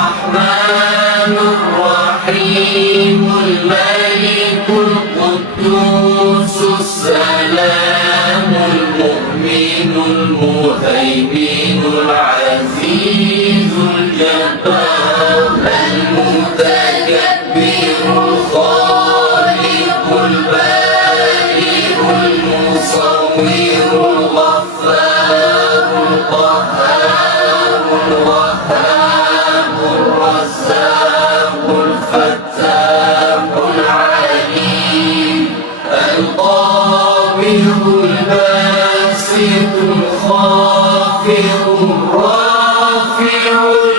الرحمن الرحيم الملك القدوس السلام المؤمن المهيمن العزيز الجبار المتكبر الخالق البارئ المصور الغفار القهار الوهاب الرزاق الفتاح العليم القابض الباسط الخافض الرافع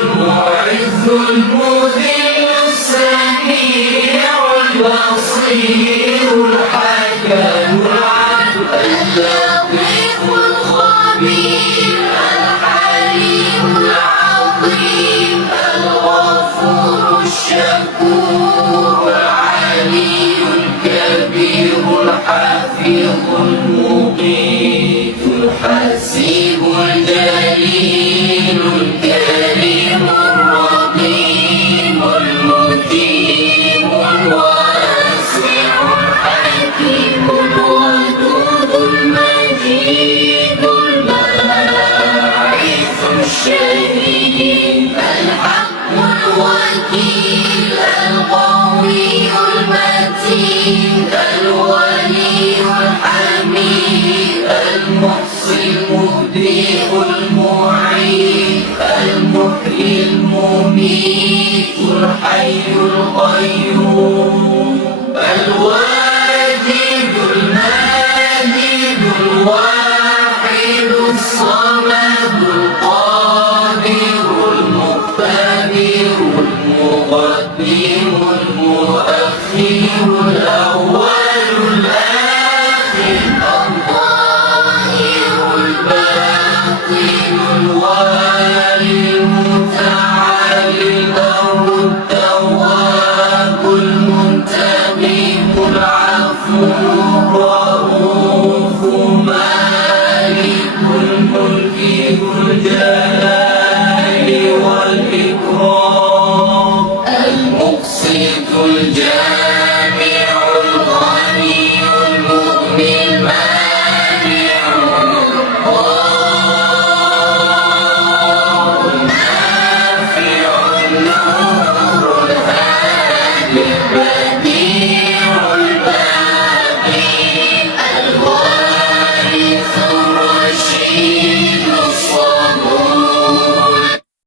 المعز المذل السميع البصير الحكم العدل اللطيف الخبير الحليم العظيم الغفور الشكور العلي الكبير الحفيظ المقيت الحسيب الجليل الكريم الرقيب المجيب الواسع الحكيم الودود المجيد الباعث الشهيد الحق الوكيل القوي المتين الولي الحميد المحصي المبدئ المعيد المحيي المميت الحي القيوم